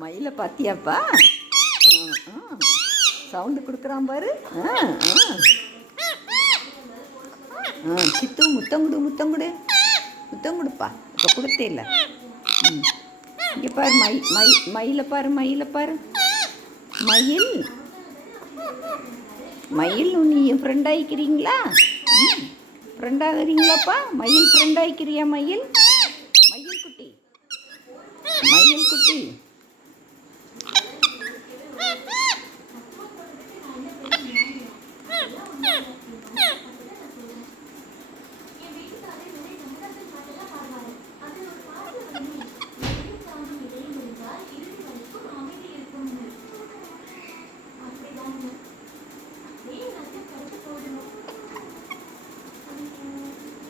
மயிலை பார்த்தியாப்பா? சவுண்டு கொடுக்குறான் பாரு. சித்து முத்தங்குடு முத்தங்குடு முத்தங்குடுப்பா. இப்போ கொடுத்தே இல்லை. இங்கே பாரு மயிலை பாரு மயிலை பாரு. மயில் மயில் நீ ஃப்ரெண்ட் ஆகிக்கிறீங்களா? ஃப்ரெண்ட் ஆகுறீங்களாப்பா? மயில் ஃப்ரெண்ட் ஆகிக்கிறியா? மயில் மயில் குட்டி மயில் குட்டி.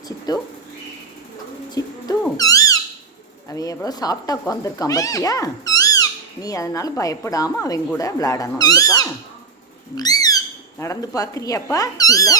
சித்து சித்து அவன் எவ்வளோ சாப்பிட்டா உட்காந்துருக்கான் பார்த்தியா? நீ அதனால் பயப்படாமல் அவன் கூட விளையாடணும். இல்லைப்பா? நடந்து பார்க்குறியாப்பா? இல்லை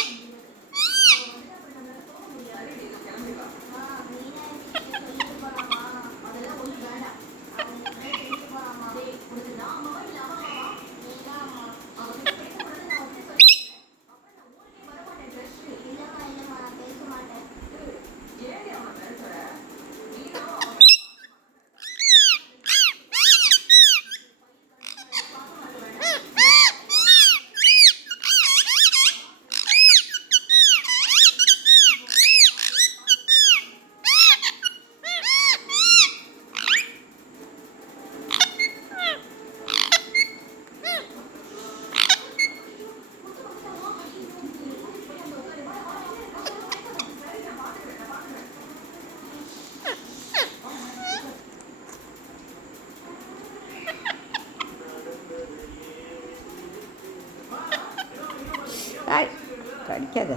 கடிக்காத.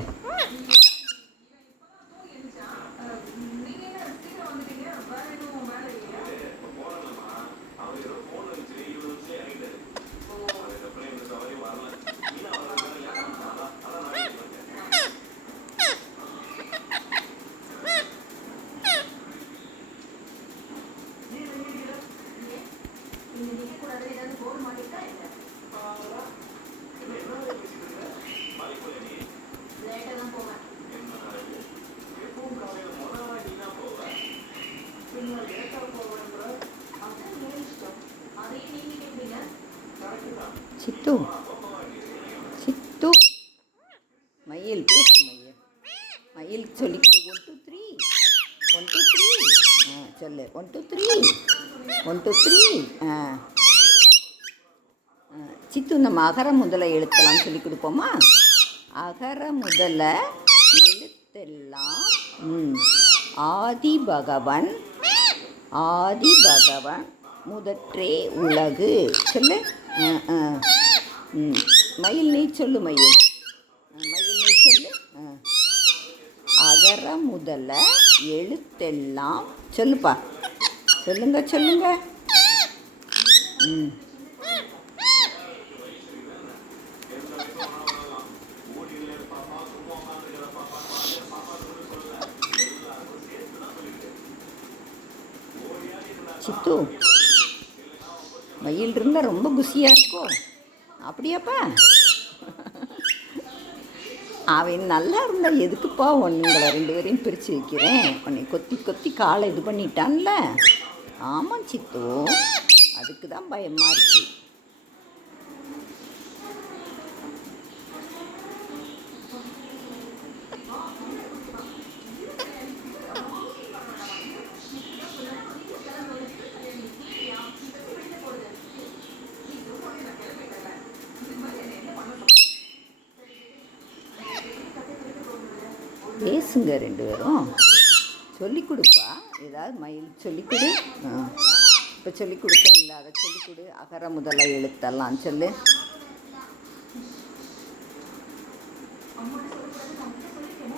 சித்து சித்து மயில் பேசு. மயில் சொல்லிக்கிட்டு 1 2 3 1 2 3 சொல்லு 1 2 3 1 2 3. சித்து நம்ம அகர முதல எழுத்தெல்லாம் சொல்லி கொடுப்போமா? அகர முதல எழுத்தெல்லாம் ஆதி பகவன் முதற்றே உலகு. சொல்லு. மயில் நீ சொல்லு. மயில் நீ சொல்லு. அகர முதல எழுத்தெல்லாம் சொல்லுப்பா. சொல்லுங்க. சித்து மயில் இருந்தால் ரொம்ப குஷியாக இருக்கும். அப்படியாப்பா? அவன் நல்லா இருந்தால் எதுக்குப்பா உங்களை 2 பேரையும் பிரித்து வைக்கிறேன்? உன்னை கொத்தி காலை இது பண்ணிட்டான்ல. ஆமாம் சித்து, அதுக்கு தான் பயமாக இருக்கு. பேசுங்க 2 பேரும். சொல்லிக் கொடுப்பா. ஏதாவது மயில் சொல்லிக் கொடு. இப்போ சொல்லிக் கொடுத்தேன் இல்லை, அதை சொல்லிக் கொடு. அகர முதல எழுத்தெல்லாம் சொல்லு.